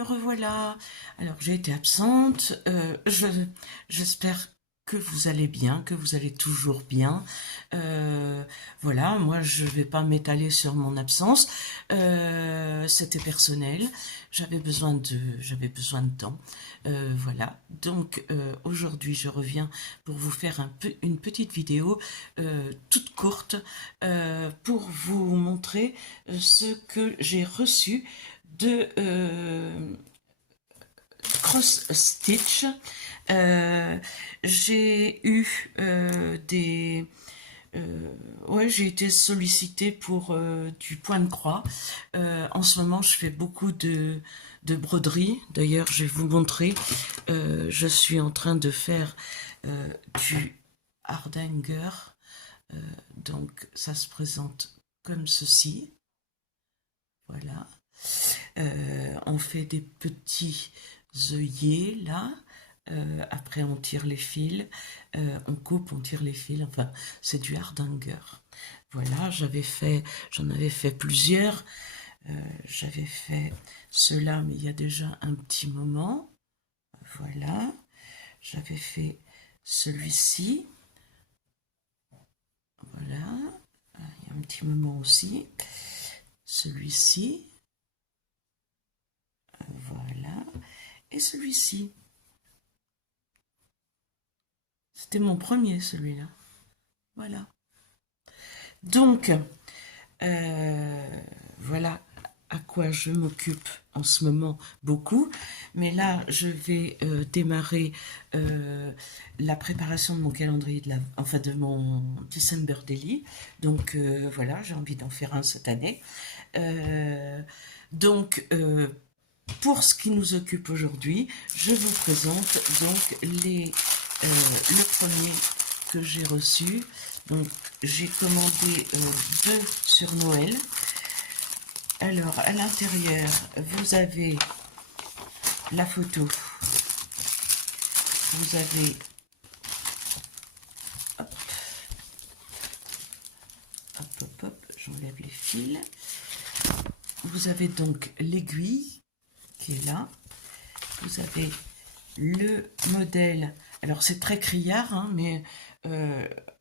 me revoilà. Alors, j'ai été absente. J'espère que vous allez bien, que vous allez toujours bien. Voilà, moi, je vais pas m'étaler sur mon absence. C'était personnel. J'avais besoin de temps. Voilà. Donc, aujourd'hui, je reviens pour vous faire une petite vidéo toute courte pour vous montrer ce que j'ai reçu de Cross Stitch. J'ai eu ouais, j'ai été sollicitée pour du point de croix. En ce moment, je fais beaucoup de broderie. D'ailleurs, je vais vous montrer. Je suis en train de faire du hardanger. Donc, ça se présente comme ceci. Voilà. On fait des petits œillets là. Après, on tire les fils. On coupe, on tire les fils. Enfin, c'est du hardanger. Voilà, j'en avais fait plusieurs. J'avais fait cela, mais il y a déjà un petit moment. Voilà. J'avais fait celui-ci. Voilà. Il y a un petit moment aussi. Celui-ci. Voilà. Et celui-ci. C'était mon premier, celui-là. Voilà. Donc, voilà à quoi je m'occupe en ce moment beaucoup. Mais là, je vais démarrer la préparation de mon calendrier, de mon December Daily. Donc, voilà, j'ai envie d'en faire un cette année. Donc, pour ce qui nous occupe aujourd'hui, je vous présente donc le premier que j'ai reçu. Donc, j'ai commandé 2 sur Noël. Alors, à l'intérieur, vous avez la photo. Vous avez... Hop, hop, hop, hop, j'enlève les fils. Vous avez donc l'aiguille qui est là. Vous avez le modèle. Alors, c'est très criard, hein, mais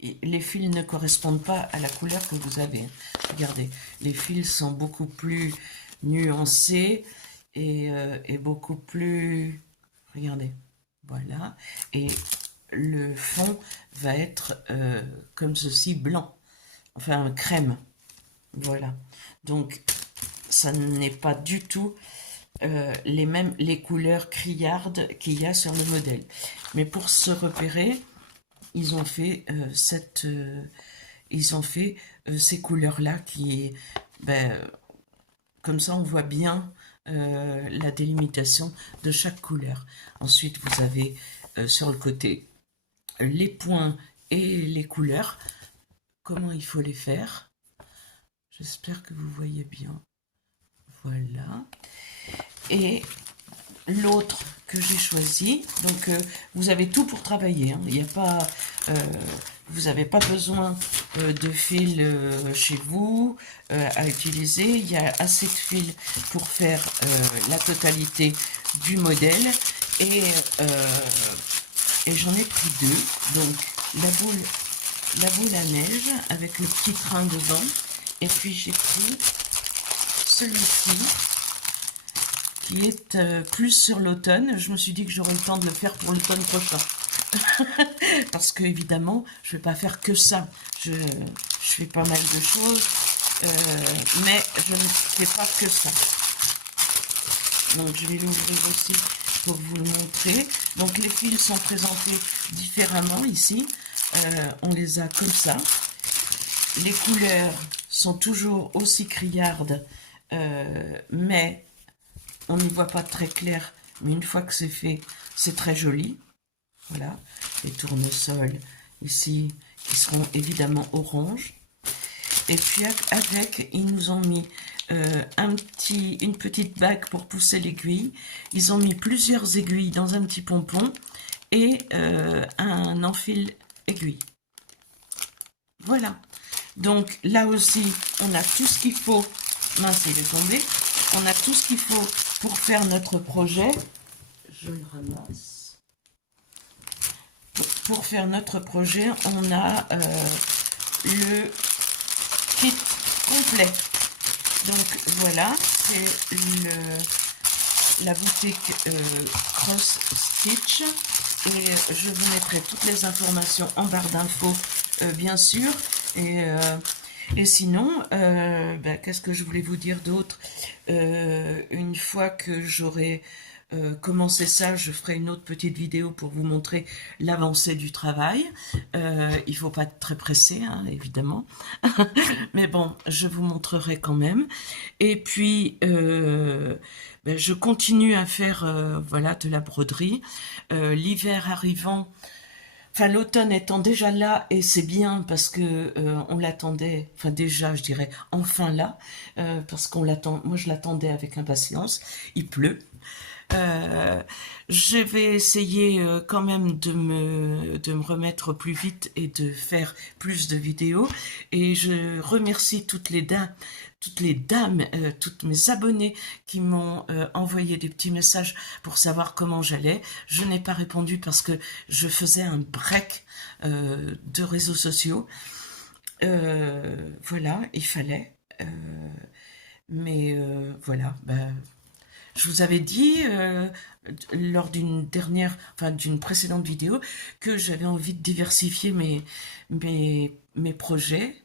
les fils ne correspondent pas à la couleur que vous avez. Regardez, les fils sont beaucoup plus nuancés et beaucoup plus... Regardez, voilà. Et le fond va être comme ceci, blanc. Enfin, crème. Voilà. Donc, ça n'est pas du tout les couleurs criardes qu'il y a sur le modèle. Mais pour se repérer, ils ont fait ces couleurs-là qui, comme ça, on voit bien la délimitation de chaque couleur. Ensuite, vous avez sur le côté les points et les couleurs. Comment il faut les faire? J'espère que vous voyez bien. Voilà. Et l'autre que j'ai choisi, donc vous avez tout pour travailler, hein. Il n'y a pas, vous n'avez pas besoin de fil chez vous à utiliser. Il y a assez de fils pour faire la totalité du modèle. Et j'en ai pris 2. Donc la boule à neige avec le petit train devant. Et puis j'ai pris celui-ci qui est plus sur l'automne. Je me suis dit que j'aurais le temps de le faire pour l'automne prochain. Parce que évidemment, je vais pas faire que ça. Je fais pas mal de choses, mais je ne fais pas que ça. Donc je vais l'ouvrir aussi pour vous le montrer. Donc les fils sont présentés différemment ici. On les a comme ça. Les couleurs sont toujours aussi criardes, mais on n'y voit pas très clair, mais une fois que c'est fait, c'est très joli. Voilà, les tournesols ici, qui seront évidemment orange. Et puis avec, ils nous ont mis une petite bague pour pousser l'aiguille. Ils ont mis plusieurs aiguilles dans un petit pompon et un enfil aiguille. Voilà. Donc là aussi, on a tout ce qu'il faut. Mince, il est tombé. on a tout ce qu'il faut pour faire notre projet. Je le ramasse. Pour faire notre projet, on a le kit complet. Donc voilà, c'est la boutique Cross Stitch. Et je vous mettrai toutes les informations en barre d'infos, bien sûr. Et sinon, qu'est-ce que je voulais vous dire d'autre? Une fois que j'aurai commencé ça, je ferai une autre petite vidéo pour vous montrer l'avancée du travail. Il faut pas être très pressé, hein, évidemment. Mais bon, je vous montrerai quand même. Et puis, je continue à faire voilà, de la broderie. L'hiver arrivant, enfin l'automne étant déjà là, et c'est bien parce que on l'attendait, enfin déjà je dirais enfin là, parce qu'on l'attend, moi je l'attendais avec impatience. Il pleut. Je vais essayer quand même de me remettre plus vite et de faire plus de vidéos. Et je remercie toutes les dames, toutes mes abonnés qui m'ont envoyé des petits messages pour savoir comment j'allais. Je n'ai pas répondu parce que je faisais un break de réseaux sociaux. Voilà, il fallait. Mais voilà, je vous avais dit lors d'une précédente vidéo que j'avais envie de diversifier mes projets.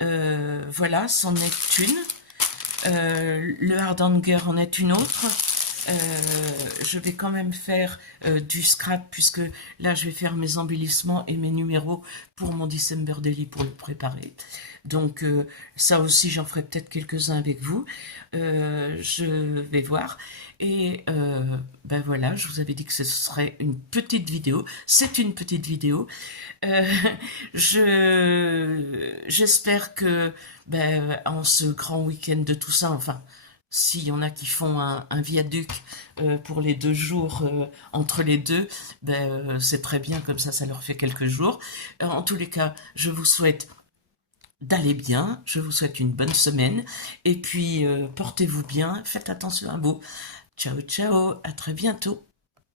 Voilà, c'en est une. Le Hardanger en est une autre. Je vais quand même faire du scrap puisque là je vais faire mes embellissements et mes numéros pour mon December Daily pour le préparer. Donc ça aussi j'en ferai peut-être quelques-uns avec vous. Je vais voir. Et voilà, je vous avais dit que ce serait une petite vidéo. C'est une petite vidéo. J'espère que en ce grand week-end de Toussaint, enfin, s'il y en a qui font un viaduc pour les 2 jours entre les deux, c'est très bien, comme ça leur fait quelques jours. En tous les cas, je vous souhaite d'aller bien, je vous souhaite une bonne semaine, et puis portez-vous bien, faites attention à vous. Ciao, ciao, à très bientôt.